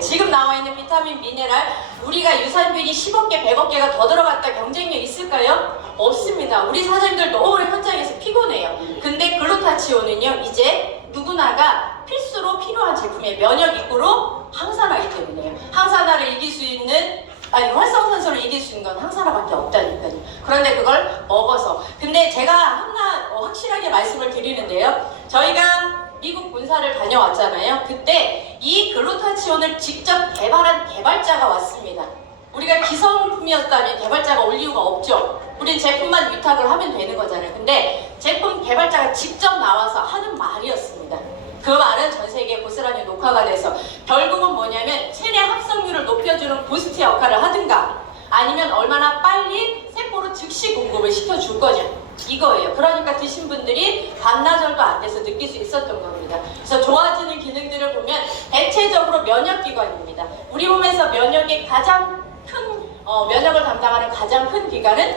지금 나와 있는 비타민, 미네랄, 우리가 유산균이 10억 개, 100억 개가 더 들어갔다 경쟁력 있을까요? 없습니다. 우리 사장님들 너무 현장에서 피곤해요. 근데 글루타치온은요, 이제 누구나가 필수로 필요한 제품이에요. 면역 입구로 항산화기 때문에요. 항산화를 이길 수 있는 아니 활성산소를 이길 수 있는 건 항산화밖에 없다니까요. 그런데 그걸 먹어서. 근데 제가 하나 어, 확실하게 말씀을 드리는데요. 저희가 미국 본사를 다녀왔잖아요. 그때 이 글루타치온을 직접 개발한 개발자가 왔습니다. 우리가 기성품이었다면 개발자가 올 이유가 없죠. 우린 제품만 위탁을 하면 되는 거잖아요. 근데 제품 개발자가 직접 나와서 하는 말이었습니다. 그 말은 전 세계에 고스란히 녹화가 돼서 결국은 뭐냐면 체내 합성률을 높여주는 부스트 역할을 하든가 아니면 얼마나 빨리 세포로 즉시 공급을 시켜줄 거냐 이거예요. 그러니까 드신 분들이 반나절도 안 돼서 느낄 수 있었던 겁니다. 그래서 좋아지는 기능들을 보면 대체적으로 면역기관입니다. 우리 몸에서 면역이 가장 큰 어, 면역을 담당하는 가장 큰 기관은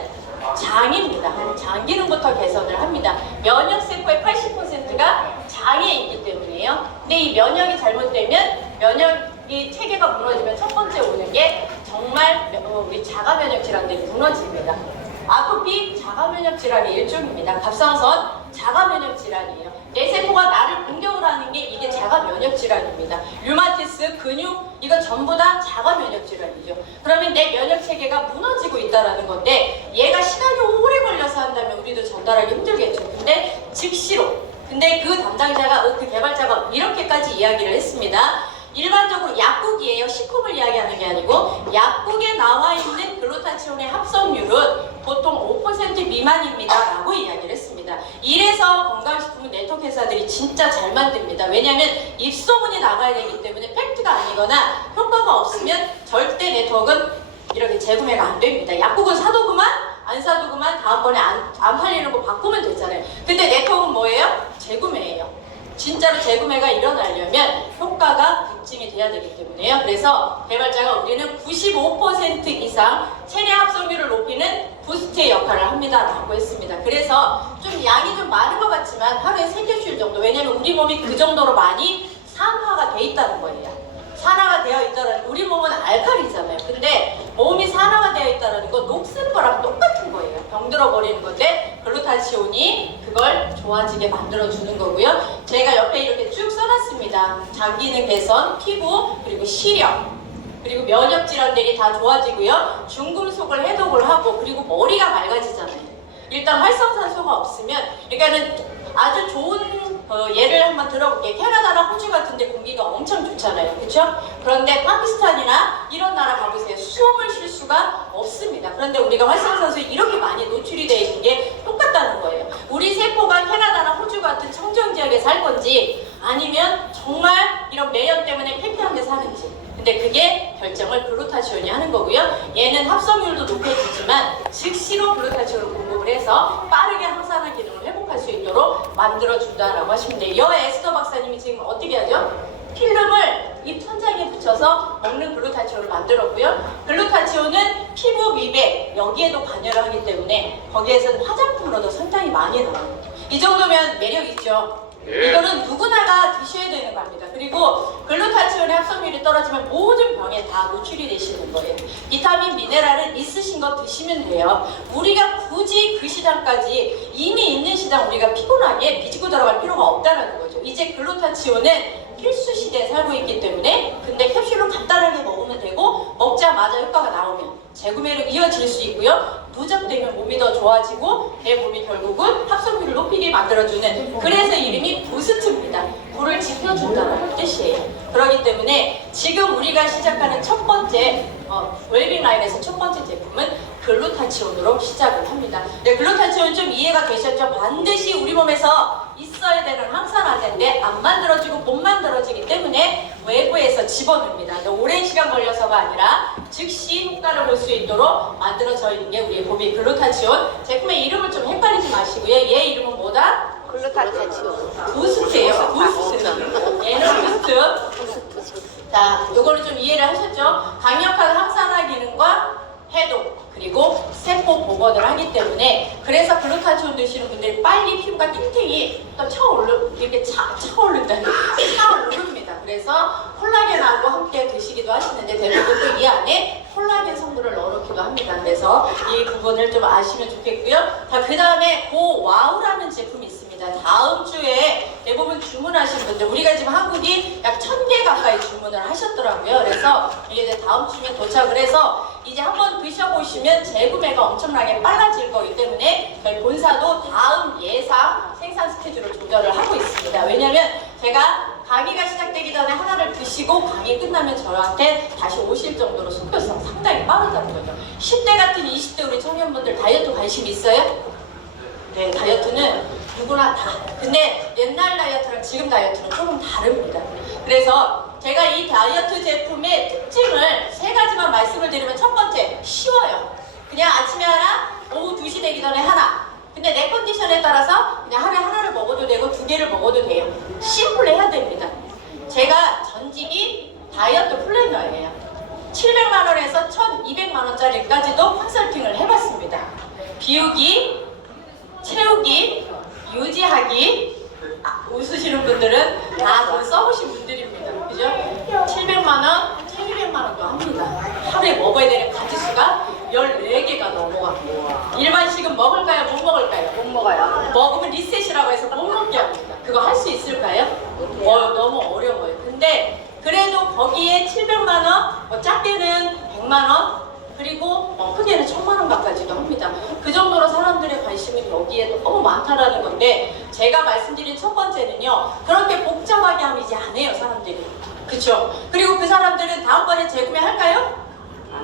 장입니다. 장 기능부터 개선을 합니다. 면역 세포의 80%가 장에 있기 때문에요. 근데 이 면역이 잘못되면 면역이 체계가 무너지면 첫 번째 오는 게 정말 며- 어, 우리 자가 면역 질환들이 무너집니다. 아토피 자가 면역 질환의 일종입니다. 갑상선 자가 면역 질환이에요. 내 세포가 나를 공격을 하는 게 이게 자가 면역 질환입니다. 류마티스, 근육 이거 전부 다 자가 면역 질환이죠. 그러면 내 면역 체계가 무너지고 있다라는 건데 얘가 시간이 오래 걸려서 한다면 우리도 전달하기 힘들겠죠. 근데 즉시로 근데 그 담당자가 어, 그 개발자가 이렇게까지 이야기를 했습니다. 일반적으로 약국이에요. 식품을 이야기하는 게 아니고 약국에 나와 있는 글루타치온의 합성률은 보통 5% 미만입니다 라고 이야기를 했습니다. 이래서 건강식품 네트워크 회사들이 진짜 잘 만듭니다. 왜냐하면 입소문이 나가야 되기 때문에 팩트가 아니거나 효과가 없으면 절대 네트워크는 이렇게 재구매가 안 됩니다. 약국은 사도 그만 안 사도 그만 다음번에 안, 안 팔리는 거 바꾸면 되잖아요. 근데 네트워크는 뭐예요? 재구매예요. 진짜로 재구매가 일어나려면 효과가 입증이 돼야 되기 때문에요. 그래서 개발자가 우리는 95% 이상 체내 합성률을 높이는 부스트의 역할을 합니다 라고 했습니다. 그래서 좀 양이 좀 많은 것 같지만 하루에 3캡슐 정도. 왜냐면 우리 몸이 그 정도로 많이 산화가 돼 있다는 거예요. 산화가 되어 있다는 우리 몸은 알칼리잖아요. 근데 몸이 산화가 되어 있다는 건 녹슨 거랑 똑같은 거예요. 병들어 버리는 건데 글루타치온이 그걸 좋아지게 만들어 주는 거고요. 제가 옆에 이렇게 쭉 써놨습니다. 장 기능 개선, 피부 그리고 시력. 그리고 면역 질환들이 다 좋아지고요. 중금속을 해독을 하고 그리고 머리가 맑아지잖아요. 일단 활성산소가 없으면 그러니까는 아주 좋은 어, 예를 한번 들어볼게요. 캐나다나 호주 같은데 공기가 엄청 좋잖아요. 그렇죠? 그런데 파키스탄이나 이런 나라 가보세요. 숨을 쉴 수가 없습니다. 그런데 우리가 활성산소에 이렇게 많이 노출이 되어 있는 게 똑같다는 거예요. 우리 세포가 캐나다나 호주 같은 청정 지역에 살 건지 아니면 정말 이런 매연 때문에 팽팽한 데 사는지 근데 그게 결정을 글루타치온이 하는 거고요. 얘는 합성률도 높여주지만 즉시로 글루타치온을 공급을 해서 빠르게 항산화 기능 을 회복할 수 있도록 만들어준다라고 하시면 돼요. 여 에스더 박사님이 지금 어떻게 하죠? 필름을 입 천장에 붙여서 먹는 글루타치온을 만들었고요. 글루타치온은 피부 미백 여기에도 관여를 하기 때문에 거기에서는 화장품으로도 상당히 많이 나와요. 이 정도면 매력 있죠. 예. 이거는 누구나가 드셔야 되는 겁니다. 그리고 글루타치온의 합성률이 떨어지면 모든 병에 다 노출이 되시는 거예요. 비타민, 미네랄은 있으신 거 드시면 돼요. 우리가 굳이 그 시장까지 이미 있는 시장 우리가 피곤하게 비지고 들어갈 필요가 없다는 거죠. 이제 글루타치온은 필수 시대에 살고 있기 때문에 근데 캡슐로 간단하게 먹으면 되고 먹자마자 효과가 나오면 재구매로 이어질 수 있고요. 누적되면 몸이 더 좋아지고 내 몸이 결국은 합성률을 높이게 만들어주는 그래서 이름이 부스트입니다. 불을 지펴준다는 뜻이에요. 그렇기 때문에 지금 우리가 시작하는 첫 번째 어, 웰빙 라인에서 첫 번째 제품은 글루타치온으로 시작을 합니다. 네, 글루타치온 좀 이해가 되셨죠? 반드시 우리 몸에서 있어야 되는 항산 화제인데 안 만들어지고 못 만들어지기 때문에 외부에서 집어넣습니다. 근데 오랜 시간 걸려서가 아니라 즉시 효과를 볼 수 있도록 만들어져 있는 게 우리의 보비 글루타치온 제품의 이름을 좀 헷갈리지 마시고요. 얘 이름은 뭐다? 글루타치온. 부스트예요. 부스트. 얘는 부스트. 자, 요거를 좀 이해를 하셨죠? 강력한 항산화 기능과 해독 그리고 세포 복원을 하기 때문에 그래서 글루타치온 드시는 분들이 빨리 피부가 탱탱이 또 차오르 이렇게 차 차오른다 차오릅니다. 그래서 콜라겐하고 함께 드시기도 하시는데 대부분 또 이 안에 콜라겐 성분을 넣어놓기도 합니다. 그래서 이 부분을 좀 아시면 좋겠고요. 자, 그 다음에 고와우라는 제품이 있 습니다. 다음 주에 대부분 주문하신 분들, 우리가 지금 한국이 약 1000개 가까이 주문을 하셨더라고요. 그래서 이게 이제 다음 주에 도착을 해서 이제 한번 드셔보시면 재구매가 엄청나게 빨라질 거기 때문에 저희 본사도 다음 예상 생산 스케줄을 조절을 하고 있습니다. 왜냐면 제가 강의가 시작되기 전에 하나를 드시고 강의 끝나면 저한테 다시 오실 정도로 속도성 상당히 빠르다는 거죠. 10대 같은 20대 우리 청년분들 다이어트 관심 있어요? 네, 다이어트는 누구나 다. 근데 옛날 다이어트랑 지금 다이어트는 조금 다릅니다. 그래서 제가 이 다이어트 제품의 특징을 세 가지만 말씀을 드리면 첫 번째, 쉬워요. 그냥 아침에 하나, 오후 2시 되기 전에 하나. 근데 내 컨디션에 따라서 그냥 하루에 하나를 먹어도 되고 두 개를 먹어도 돼요. 심플해야 됩니다. 제가 전직이 다이어트 플래너예요. 700만 원에서 1,200만 원짜리까지도 컨설팅을 해봤습니다. 비우기, 채우기, 유지하기, 아, 웃으시는 분들은 다 돈 써보신 분들입니다. 그죠? 700만 원, 1200만 원도 합니다. 하루에 먹어야 되는 가지수가 14개가 넘어가고 일반식은 먹을까요? 못 먹을까요? 못 먹어요. 먹으면 리셋이라고 해서 못 먹게 합니다. 그거 할 수 있을까요? 어, 너무 어려워요. 근데 그래도 거기에 700만 원, 뭐 작게는 100만 원, 그리고 어, 크게는 천만 원 가까지도 합니다. 그 정도로 사람들의 관심이 여기에 너무 많다라는 건데 제가 말씀드린 첫 번째는요 그렇게 복잡하게 하지 않아요 사람들이 그쵸? 그리고 그 사람들은 다음번에 재구매할까요?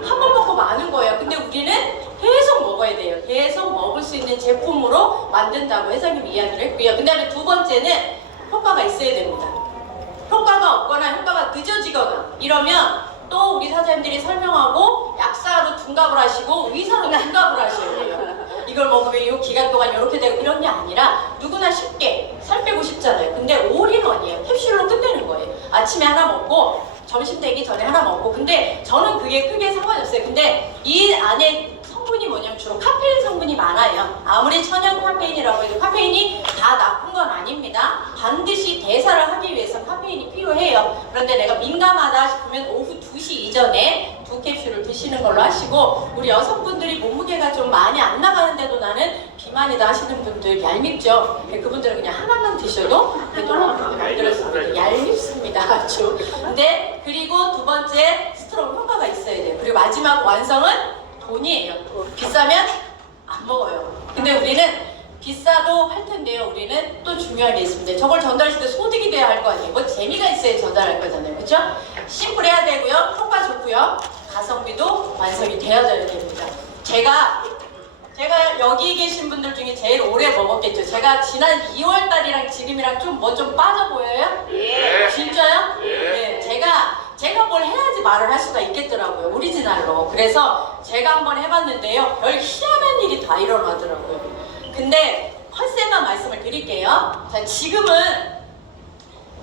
한 번 먹고 마는 거예요. 근데 우리는 계속 먹어야 돼요. 계속 먹을 수 있는 제품으로 만든다고 회장님이 이야기를 했고요. 그 다음에 두 번째는 효과가 있어야 됩니다. 효과가 없거나 효과가 늦어지거나 이러면 또 우리 사장님들이 설명하고 약사로 둔갑을 하시고 의사로 둔갑을 하셔야 돼요. 이걸 먹으면 이 기간 동안 이렇게 되고 이런 게 아니라 누구나 쉽게 살 빼고 싶잖아요. 근데 올인원이에요. 캡슐로 끝내는 거예요. 아침에 하나 먹고 점심 되기 전에 하나 먹고 근데 저는 그게 크게 상관이 없어요. 근데 이 안에 성분이 뭐냐면 주로 카페인 성분이 많아요. 아무리 천연 카페인이라고 해도 카페인이 다 나쁜 건 아닙니다. 반드시 대사를 하기 위해서 카페인이 필요해요. 그런데 내가 민감하다 싶으면 오후 2시 이전에 두 캡슐을 드시는 걸로 하시고 우리 여성분들이 몸무게가 좀 많이 안 나가는데도 나는 비만이다 하시는 분들 얄밉죠. 네, 그분들은 그냥 하나만 드셔도 되도록 만들었습니다. 얄밉습니다. 아주. 근데 그리고 두 번째 스트롱 효과가 있어야 돼요. 그리고 마지막 완성은 돈이에요. 비싸면 안 먹어요. 근데 우리는 비싸도 할 텐데요. 우리는 또 중요한 게 있습니다. 저걸 전달했을 때 소득이 돼야 할 거 아니에요. 뭐 재미가 있어야 전달할 거잖아요. 그렇죠? 심플해야 되고요. 효과 좋고요. 가성비도 완성이 되어져야 됩니다. 제가 제가 여기 계신 분들 중에 제일 오래 먹었겠죠. 제가 지난 2월 달이랑 지금이랑 좀 뭐 좀 빠져 보여요? 예. 진짜요? 예. 네, 제가 제가 뭘 해야지 말을 할 수가 있겠더라고요. 오리지널로. 그래서 제가 한번 해봤는데요. 별 희한한 일이 다 일어나더라고요. 근데 컨셉만 말씀을 드릴게요. 자, 지금은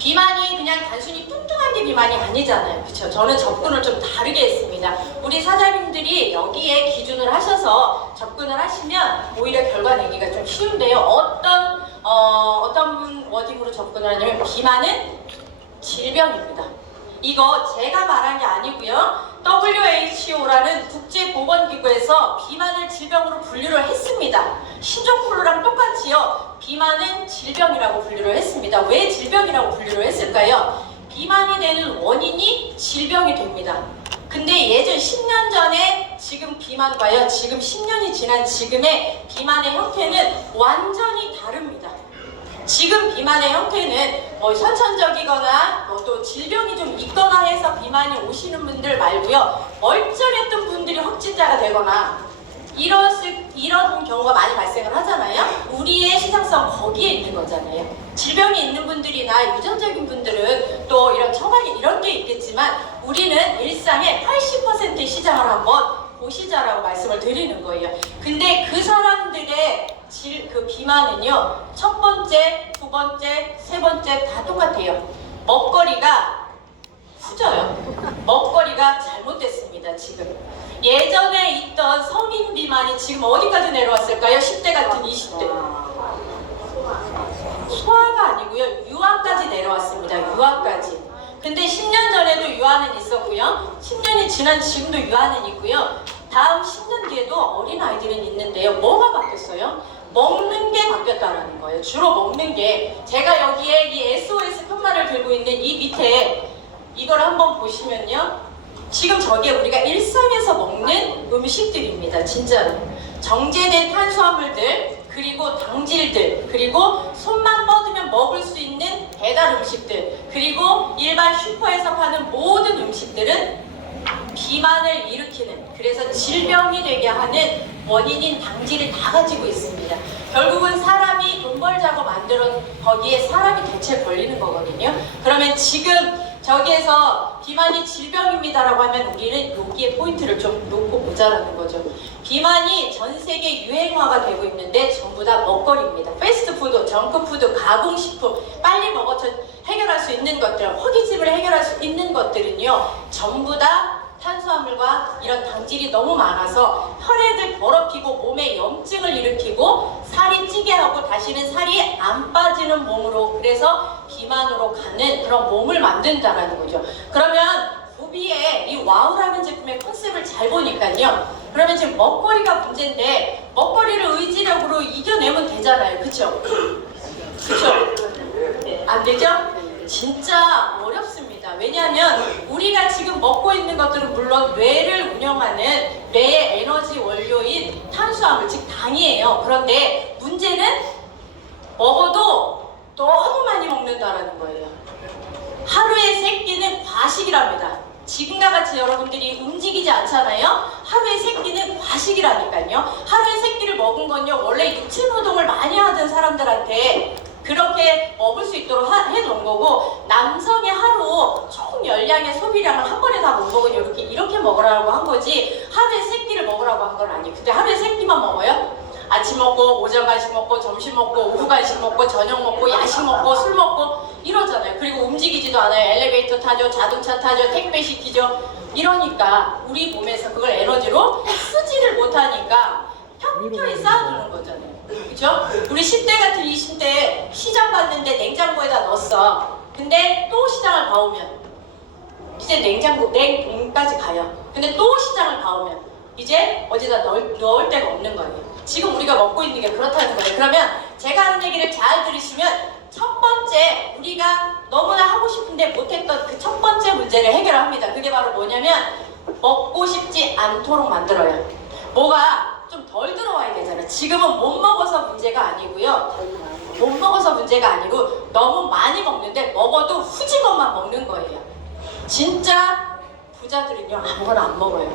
비만이 그냥 단순히 뚱뚱한 게 비만이 아니잖아요. 그렇죠? 저는 접근을 좀 다르게 했습니다. 우리 사장님들이 여기에 기준을 하셔서 접근을 하시면 오히려 결과 내기가 좀 쉬운데요. 어떤 어, 어떤 워딩으로 접근을 하냐면 비만은 질병입니다. 이거 제가 말한 게 아니고요. WHO라는 국제보건기구에서 비만을 질병으로 분류를 했습니다. 신종플루랑 똑같이요. 비만은 질병이라고 분류를 했습니다. 왜 질병이라고 분류를 했을까요? 비만이 되는 원인이 질병이 됩니다. 근데 예전 10년 전에 지금 비만과요. 지금 10년이 지난 지금의 비만의 형태는 완전히 다릅니다. 지금 비만의 형태는 뭐 선천적이거나 뭐 또 질병이 좀 있거나 해서 비만이 오시는 분들 말고요. 멀쩡했던 분들이 확진자가 되거나 이런, 이런 경우가 많이 발생을 하잖아요. 우리의 시장성 거기에 있는 거잖아요. 질병이 있는 분들이나 유전적인 분들은 또 이런 처방이 이런 게 있겠지만 우리는 일상의 80%의 시장을 한번 보시자라고 말씀을 드리는 거예요. 근데 그 사람들의 질, 그 비만은요, 첫 번째, 두 번째, 세 번째 다 똑같아요. 먹거리가 후져요. 먹거리가 잘못됐습니다, 지금. 예전에 있던 성인 비만이 지금 어디까지 내려왔을까요? 10대 같은 20대. 소화가 아니고요. 유압까지 내려왔습니다. 유압까지. 근데 10년 전에도 유아는 있었고요. 10년이 지난 지금도 유아는 있고요. 다음 10년 뒤에도 어린 아이들은 있는데요. 뭐가 바뀌었어요? 먹는 게 바뀌었다라는 거예요. 주로 먹는 게 제가 여기에 이 SOS 편말을 들고 있는 이 밑에 이걸 한번 보시면요. 지금 저게 우리가 일상에서 먹는 음식들입니다. 진짜로. 정제된 탄수화물들, 그리고 당질들, 그리고 손만 뻗으면 먹을 수 있는 배달 음식들, 그리고 일반 슈퍼에서 파는 모든 음식들은 비만을 일으키는 그래서 질병이 되게 하는 원인인 당질을 다 가지고 있습니다. 결국은 사람이 돈 벌자고 만들어 거기에 사람이 대체 걸리는 거거든요. 그러면 지금 저기에서 비만이 질병입니다라고 하면 우리는 여기에 포인트를 좀 놓고 보자라는 거죠. 비만이 전 세계 유행화가 되고 있는데 전부 다 먹거리입니다. 패스트푸드, 정크푸드, 가공식품, 빨리 먹어서 해결할 수 있는 것들, 허기짐을 해결할 수 있는 것들은요, 전부 다 탄수화물과 이런 당질이 너무 많아서 혈액을 더럽히고 몸에 염증을 일으키고 살이 찌게 하고 다시는 살이 안 빠지는 몸으로 그래서 비만으로 가는 그런 몸을 만든다라는 거죠. 그러면 고비에 이 와우라는 제품의 컨셉을 잘 보니까요. 그러면 지금 먹거리가 문제인데 먹거리를 의지력으로 이겨내면 되잖아요. 그쵸? 그쵸? 안 되죠? 진짜 어렵습니다. 왜냐하면 우리가 지금 먹고 있는 것들은 물론 뇌를 운영하는 뇌의 에너지 원료인 탄수화물, 즉 당이에요. 그런데 문제는 먹어도 너무 많이 먹는다라는 거예요. 하루에 세 끼는 과식이랍니다. 지금과 같이 여러분들이 움직이지 않잖아요. 하루에 세 끼는 과식이라니까요. 하루에 세 끼를 먹은 건요. 원래 육체 노동을 많이 하던 사람들한테 그렇게 먹을 수 있도록 하- 해놓은 거고 남성의 하루 총 열량의 소비량을 한 번에 다 못 먹으니 이렇게 이렇게 먹으라고 한 거지 하루에 세 끼를 먹으라고 한 건 아니에요. 근데 하루에 세 끼만 먹어요? 아침 먹고 오전 간식 먹고 점심 먹고 오후 간식 먹고 저녁 먹고 야식 먹고 술 먹고 이러잖아요. 그리고 움직이지도 않아요. 엘리베이터 타죠, 자동차 타죠, 택배 시키죠. 이러니까 우리 몸에서 그걸 에너지로 쓰지를 못하니까 펴펴이 쌓아두는 거잖아요. 그죠? 우리 10대 같은 20대 시장 갔는데 냉장고에다 넣었어. 근데 또 시장을 봐오면 이제 냉장고 냉동까지 가요. 근데 또 시장을 봐오면 이제 어디다 넣을, 넣을 데가 없는 거예요. 지금 우리가 먹고 있는 게 그렇다는 거예요. 그러면 제가 하는 얘기를 잘 들으시면 첫 번째 우리가 너무나 하고 싶은데 못했던 그 첫 번째 문제를 해결합니다. 그게 바로 뭐냐면 먹고 싶지 않도록 만들어요. 뭐가 좀 덜 들어와야. 지금은 못 먹어서 문제가 아니고요. 못 먹어서 문제가 아니고 너무 많이 먹는데 먹어도 후진 것만 먹는 거예요. 진짜 부자들은요 아무거나 안 먹어요.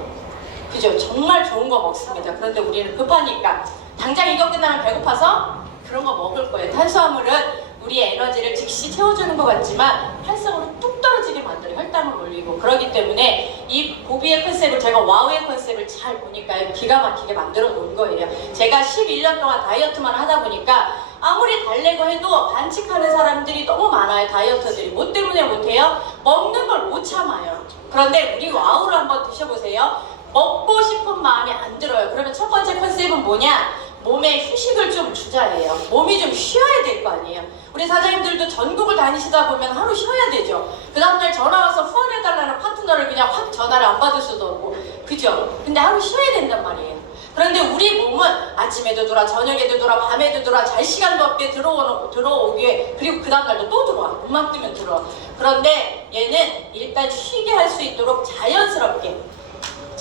그죠? 정말 좋은 거 먹습니다. 그런데 우리는 급하니까 당장 이거 끝나면 배고파서 그런 거 먹을 거예요. 탄수화물은 우리의 에너지를 즉시 채워주는 것 같지만 활성으로 뚝 떨어지게 만들어 혈당을 올리고 그러기 때문에 이 고비의 컨셉을 제가 와우의 컨셉을 잘 보니까요 기가 막히게 만들어 놓은 거예요. 제가 11년 동안 다이어트만 하다 보니까 아무리 달래고 해도 반칙하는 사람들이 너무 많아요 다이어터들이 뭐 때문에 못해요? 먹는 걸 못 참아요. 그런데 우리 와우를 한번 드셔보세요. 먹고 싶은 마음이 안 들어요. 그러면 첫 번째 컨셉은 뭐냐? 몸에 휴식을 좀 주자예요. 몸이 좀 쉬어야 될 거 아니에요. 우리 사장님들도 전국을 다니시다 보면 하루 쉬어야 되죠. 그 다음날 전화 와서 후원해달라는 파트너를 그냥 확 전화를 안 받을 수도 없고. 그죠? 근데 하루 쉬어야 된단 말이에요. 그런데 우리 몸은 아침에도 들어와, 저녁에도 들어와, 밤에도 들어와, 잘 시간도 없게 들어오는, 들어오기에, 그리고 그 다음날도 또 들어와. 눈만 뜨면 들어와. 그런데 얘는 일단 쉬게 할 수 있도록 자연스럽게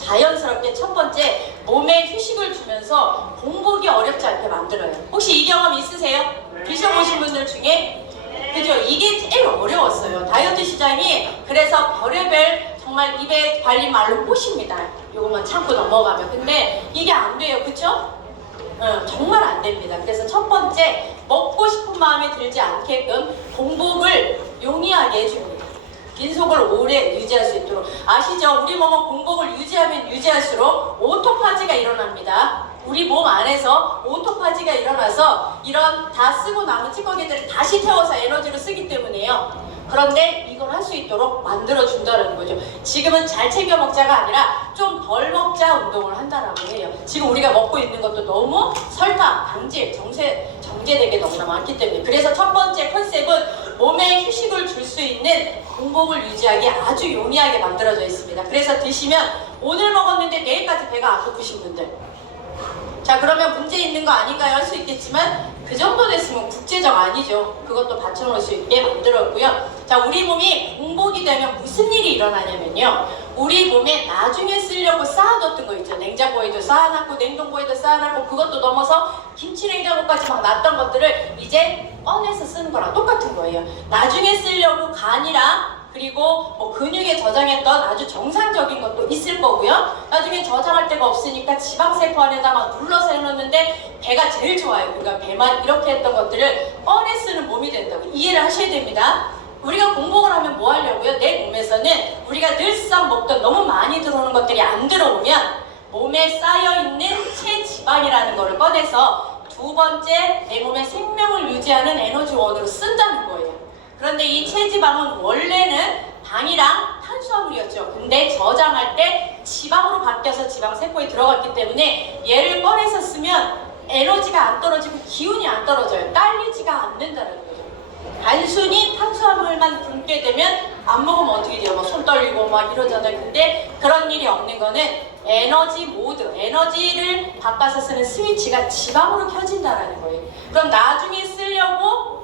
자연스럽게 첫 번째 몸에 휴식을 주면서 공복이 어렵지 않게 만들어요. 혹시 이 경험 있으세요? 드셔보신 분들 중에? 그죠? 이게 제일 어려웠어요. 다이어트 시장이 그래서 별의별 정말 입에 발린 말로 꼬십니다. 요것만 참고 넘어가면. 근데 이게 안 돼요. 그쵸? 어, 정말 안 됩니다. 그래서 첫 번째 먹고 싶은 마음이 들지 않게끔 공복을 용이하게 해줍니다. 빈속을 오래 유지할 수 있도록 아시죠? 우리 몸은 공복을 유지하면 유지할수록 오토파지가 일어납니다. 우리 몸 안에서 오토파지가 일어나서 이런 다 쓰고 남은 찌꺼기들을 다시 태워서 에너지로 쓰기 때문이에요. 그런데 이걸 할 수 있도록 만들어 준다는 거죠. 지금은 잘 챙겨 먹자가 아니라 좀 덜 먹자 운동을 한다라고 해요. 지금 우리가 먹고 있는 것도 너무 설탕, 당질, 정세, 정제되게 너무나 많기 때문에 그래서 첫 번째 컨셉은 몸에 휴식을 줄 수 있는 공복을 유지하기 아주 용이하게 만들어져 있습니다. 그래서 드시면 오늘 먹었는데 내일까지 배가 안 고프신 분들 자 그러면 문제 있는 거 아닌가요? 할 수 있겠지만 그 정도 됐으면 국제적 아니죠. 그것도 받쳐놓을 수 있게 만들었고요. 자 우리 몸이 공복이 되면 무슨 일이 일어나냐면요. 우리 몸에 나중에 쓰려고 쌓아뒀던 거 있죠. 냉장고에도 쌓아놨고 냉동고에도 쌓아놨고 그것도 넘어서 김치 냉장고까지 막 놨던 것들을 이제 꺼내서 쓰는 거랑 똑같은 거예요. 나중에 쓰려고 간이랑 그리고 뭐 근육에 저장했던 아주 정상적인 것도 있을 거고요. 나중에 저장할 데가 없으니까 지방세포 안에다 막 눌러서 해놓는데 배가 제일 좋아요. 그러니까 배만 이렇게 했던 것들을 꺼내 쓰는 몸이 된다고 이해를 하셔야 됩니다. 우리가 공복을 하면 뭐 하려고요? 내 몸에서는 우리가 늘상 먹던 너무 많이 들어오는 것들이 안 들어오면 몸에 쌓여있는 체지방이라는 거를 꺼내서 두 번째 내 몸의 생명을 유지하는 에너지원으로 쓴다는 거예요. 그런데 이 체지방은 원래는 당이랑 탄수화물이었죠. 근데 저장할 때 지방으로 바뀌어서 지방 세포에 들어갔기 때문에 얘를 꺼내서 쓰면 에너지가 안 떨어지고 기운이 안 떨어져요. 딸리지가 않는다는 거죠. 단순히 탄수화물만 굶게 되면 안 먹으면 어떻게 돼요? 막 손 떨리고 막 이러잖아요. 근데 그런 일이 없는 거는 에너지 모드, 에너지를 바꿔서 쓰는 스위치가 지방으로 켜진다라는 거예요. 그럼 나중에 쓰려고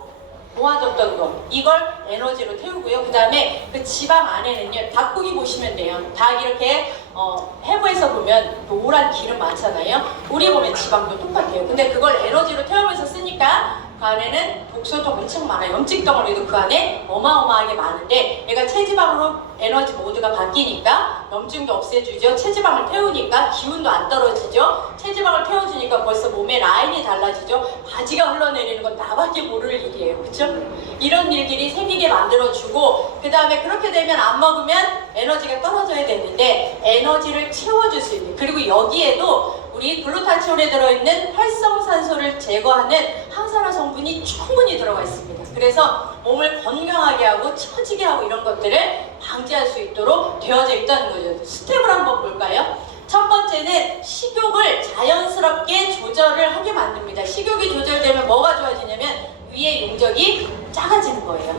모아뒀던 거 이걸 에너지로 태우고요. 그 다음에 그 지방 안에는요 닭고기 보시면 돼요. 닭 이렇게 어, 해부해서 보면 노란 기름 많잖아요. 우리 몸의 지방도 똑같아요. 근데 그걸 에너지로 태우면서 쓰니까 그 안에는 독소도 엄청 많아요. 염증 덩어리도 그 안에 어마어마하게 많은데 얘가 체지방으로 에너지 모드가 바뀌니까 염증도 없애주죠. 체지방을 태우니까 기운도 안 떨어지죠. 체지방을 태워주니까 벌써 몸에 라인이 달라지죠. 바지가 흘러내리는 건 나밖에 모를 일이에요. 그렇죠? 이런 일들이 생기게 만들어주고 그 다음에 그렇게 되면 안 먹으면 에너지가 떨어져야 되는데 에너지를 채워줄 수 있는 그리고 여기에도 우리 글루타치온에 들어있는 활성산소를 제거하는 항산화 성분이 충분히 들어가 있습니다. 그래서 몸을 건강하게 하고 처지게 하고 이런 것들을 방지할 수 있도록 되어져 있다는 거죠. 스텝을 한번 볼까요? 첫 번째는 식욕을 자연스럽게 조절을 하게 만듭니다. 식욕이 조절되면 뭐가 좋아지냐면 위의 용적이 작아지는 거예요.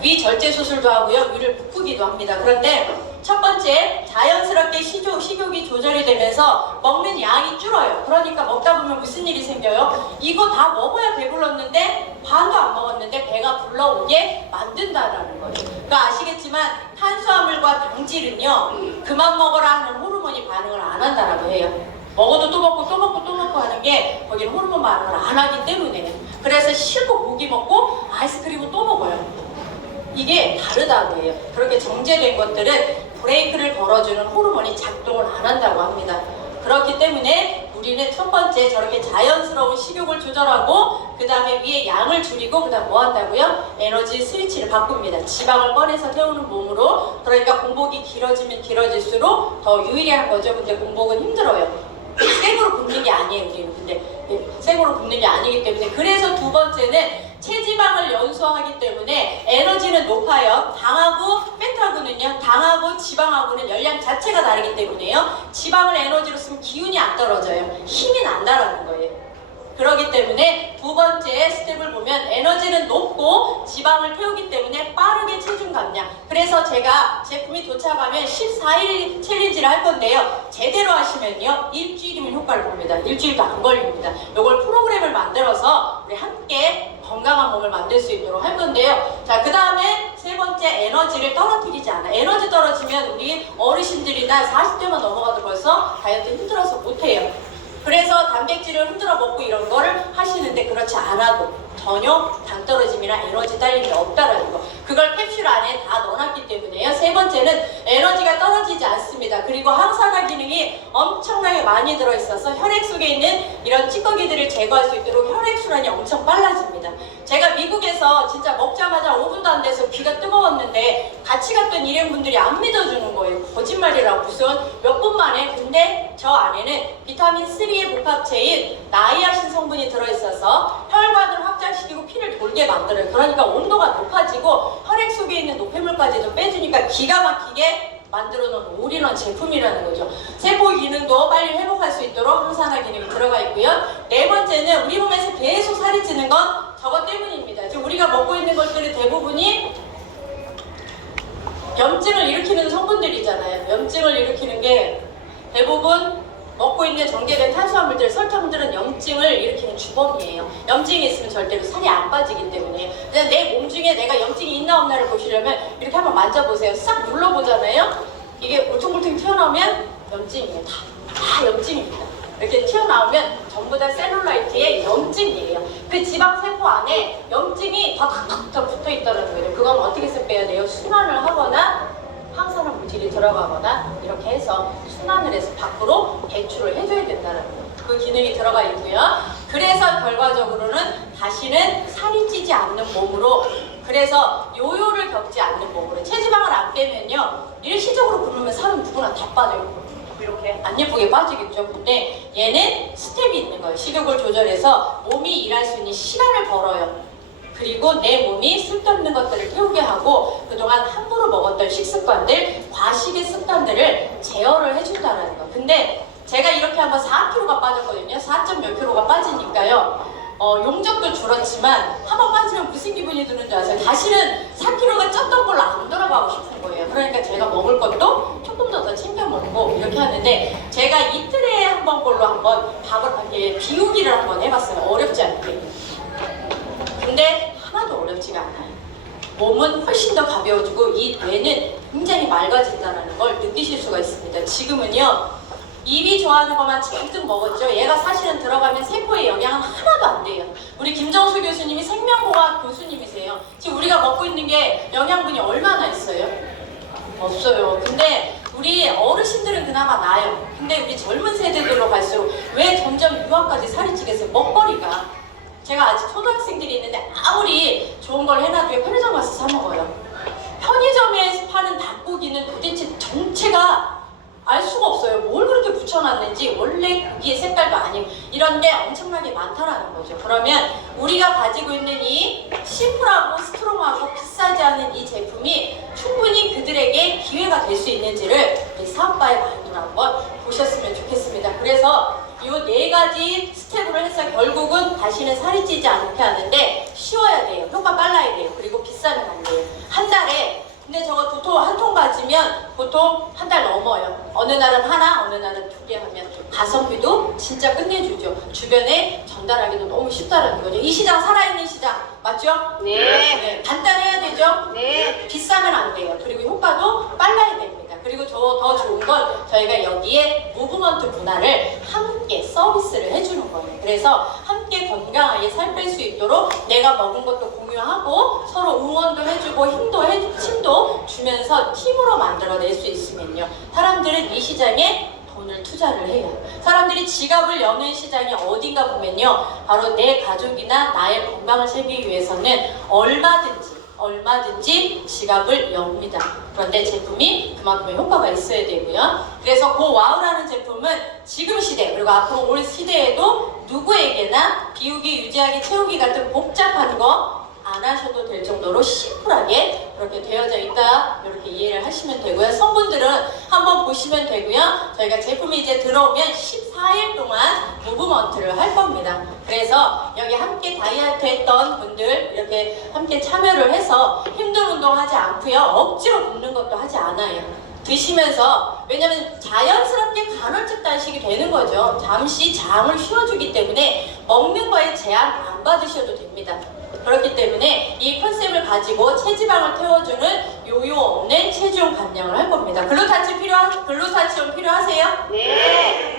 위 절제 수술도 하고요. 위를 붓기도 합니다. 그런데 첫 번째 자연스럽게 시조, 식욕이 조절이 되면서 먹는 양이 줄어요. 그러니까 먹다 보면 무슨 일이 생겨요? 이거 다 먹어야 배불렀는데 반도 안 먹었는데 배가 불러오게 만든다라는 거예요. 그러니까 아시겠지만 탄수화물과 당질은요 그만 먹어라 하는 호르몬이 반응을 안 한다라고 해요. 먹어도 또 먹고 또 먹고 또 먹고 하는 게 거기는 호르몬 반응을 안 하기 때문에 그래서 실컷 고기 먹고 아이스크림을 또 먹어요. 이게 다르다고 해요. 그렇게 정제된 것들은 브레이크를 걸어주는 호르몬이 작동을 안 한다고 합니다. 그렇기 때문에 우리는 첫 번째 저렇게 자연스러운 식욕을 조절하고 그 다음에 위에 양을 줄이고 그 다음 뭐 한다고요? 에너지 스위치를 바꿉니다. 지방을 꺼내서 태우는 몸으로 그러니까 공복이 길어지면 길어질수록 더 유리한 거죠. 근데 공복은 힘들어요. 생으로 굶는 게 아니에요 우리는 근데 예, 생으로 굶는 게 아니기 때문에 그래서 두 번째는 체지방을 연소하기 때문에 에너지는 높아요 당하고 팻하고는요 당하고 지방하고는 열량 자체가 다르기 때문에요 지방을 에너지로 쓰면 기운이 안 떨어져요 힘이 난다라는 거예요 그렇기 때문에 두 번째 스텝을 보면 에너지는 높고 지방을 태우기 때문에 빠르게 체중 감량. 그래서 제가 제품이 도착하면 14일 챌린지를 할 건데요. 제대로 하시면요. 일주일이면 효과를 봅니다. 일주일도 안 걸립니다. 이걸 프로그램을 만들어서 우리 함께 건강한 몸을 만들 수 있도록 할 건데요. 자, 그 다음에 세 번째 에너지를 떨어뜨리지 않아. 에너지 떨어지면 우리 어르신들이나 40대만 넘어가도 벌써 다이어트 힘들어서 못해요. 그래서 단백질을 흔들어 먹고 이런 거를 하시는데 그렇지 않아도 전혀 당 떨어짐이나 에너지 딸림이 없다라는 거. 그걸 캡슐 안에 다 넣어놨기 때문에요. 세 번째는 에너지가 떨어지지 않습니다. 그리고 항산화 기능이 엄청나게 많이 들어있어서 혈액 속에 있는 이런 찌꺼기들을 제거할 수 있도록 혈액 순환이 엄청 빨라집니다. 제가 미국에서 진짜 먹자마자 5분도 안 돼서 귀가 뜨거웠는데 같이 갔던 일행분들이 안 믿어주는 거예요. 거짓말이라고 무슨 몇 분 만에. 근데 저 안에는 비타민 3의 복합체인 나이아신 성분이 들어있어서 혈관을 확장시키고 피를 돌게 만들어요. 그러니까 온도가 높아지고 혈액 속에 있는 노폐물까지도 빼주니까 기가 막히게 만들어 놓은 올인원 제품이라는 거죠. 세포 기능도 빨리 회복할 수 있도록 항산화 기능이 들어가 있고요. 네 번째는 우리 몸에서 계속 살이 찌는 건 저것 때문입니다. 지금 우리가 먹고 있는 것들의 대부분이 염증을 일으키는 성분들이잖아요. 염증을 일으키는 게 대부분 먹고 있는 정제된 탄수화물들, 설탕들은 염증을 일으키는 주범이에요. 염증이 있으면 절대로 살이 안 빠지기 때문에. 그냥 내 몸 중에 내가 염증이 있나 없나를 보시려면 이렇게 한번 만져보세요. 싹 눌러보잖아요. 이게 울퉁불퉁 튀어나오면 염증이에요. 다, 다 염증입니다. 이렇게 튀어나오면 전부 다 셀룰라이트의 염증이에요. 그 지방 세포 안에 염증이 다 탁탁탁 붙어 있다는 거예요. 그건 어떻게 해서 빼야 돼요? 순환을 하거나 항산화 물질이 들어가거나 이렇게 해서 순환을 해서 밖으로 배출을 해줘야 된다는 거예요. 그 기능이 들어가 있고요. 그래서 결과적으로는 다시는 살이 찌지 않는 몸으로 그래서 요요를 겪지 않는 몸으로 체지방을 안 빼면요 일시적으로 굶으면 살은 누구나 다 빠져요. 이렇게 안 예쁘게 빠지겠죠. 근데 얘는 스텝이 있는 거예요. 식욕을 조절해서 몸이 일할 수 있는 시간을 벌어요. 그리고 내 몸이 쓸데없는 것들을 태우게 하고 그동안 함부로 먹었던 식습관들, 과식의 습관들을 제어를 해준다는 거. 근데 제가 이렇게 한번 4kg가 빠졌거든요. 4.몇 kg가 빠지니까요. 어, 용적도 줄었지만 한번 빠지면 무슨 기분이 드는 줄 아세요? 다시는 4kg가 쪘던 걸로 안 돌아가고 싶은 거예요. 그러니까 제가 먹을 것도 먹고 이렇게 하는데 제가 이틀에 한 번 걸로 한번 밥을 이렇게 비우기를 한번 해봤어요. 어렵지 않게. 근데 하나도 어렵지가 않아요. 몸은 훨씬 더 가벼워지고 이 뇌는 굉장히 맑아진다는 걸 느끼실 수가 있습니다. 지금은요. 입이 좋아하는 것만 잔뜩 먹었죠. 얘가 사실은 들어가면 세포에 영향은 하나도 안 돼요. 우리 김정수 교수님이 생명공학 교수님이세요. 지금 우리가 먹고 있는 게 영양분이 얼마나 있어요? 없어요. 근데 우리 어르신들은 그나마 나아요. 근데 우리 젊은 세대들로 갈수록 왜 점점 유아까지 살이 찌겠어요? 먹거리가. 제가 아직 초등학생들이 있는데 아무리 좋은 걸 해놔도 편의점 가서 사 먹어요. 편의점에서 파는 닭고기는 도대체 정체가 알 수가 없어요. 뭘 그렇게 붙여놨는지 원래 고기의 색깔도 아니고 이런 게 엄청나게 많다라는 거죠. 그러면 우리가 가지고 있는 이 심플하고 스트롱하고 비싸지 않은 이 제품이 충분히 그들에게 기회가 될 수 있는지를 이 사업가의 마인드로 한번 보셨으면 좋겠습니다. 그래서 이 네 가지 스텝으로 해서 결국은 다시는 살이 찌지 않게 하는데 쉬워야 돼요. 효과 빨라야 돼요. 그리고 비싸면 안 돼요. 한 달에 근데 저거 보통 한 통 가지면 보통 한 달 넘어요. 어느 날은 하나, 어느 날은 두 개 하면 가성비도 진짜 끝내주죠. 주변에 전달하기도 너무 쉽다는 거죠. 이 시장 살아있는 시장 맞죠? 네. 네. 간단해야 되죠? 네. 비싸면 안 돼요. 그리고 효과도 빨라야 됩니다. 그리고 저 더 좋은 건 저희가 여기에 무브먼트 문화를 함께 서비스를 해주는 거예요. 그래서 건강하게 살 뺄 수 있도록 내가 먹은 것도 공유하고 서로 응원도 해주고 힘도 해, 힘도 주면서 팀으로 만들어낼 수 있으면요. 사람들은 이 시장에 돈을 투자를 해요. 사람들이 지갑을 여는 시장이 어딘가 보면요. 바로 내 가족이나 나의 건강을 챙기기 위해서는 얼마든지 얼마든지 지갑을 엽니다. 그런데 제품이 그만큼의 효과가 있어야 되고요. 그래서 그 와우라는 제품은 지금 시대 그리고 앞으로 올 시대에도 누구에게나 비우기, 유지하기, 채우기 같은 복잡한 거 안 하셔도 될 정도로 심플하게 그렇게 되어져 있다 이렇게 이해를 하시면 되고요. 성분들은 한번 보시면 되고요. 저희가 제품이 이제 들어오면 14일 동안 무브먼트를 할 겁니다. 그래서 여기 함께 다이어트 했던 분들 이렇게 함께 참여를 해서 힘든 운동 하지 않고요. 억지로 굶는 것도 하지 않아요. 드시면서 왜냐면 자연스럽게 간헐적 단식이 되는 거죠. 잠시 장을 쉬어주기 때문에 먹는 거에 제한 안 받으셔도 됩니다. 그렇기 때문에 이 컨셉을 가지고 체지방을 태워주는 요요 없는 체중 감량을 할 겁니다. 글루타치 필요한 글루타치온 필요하세요? 네.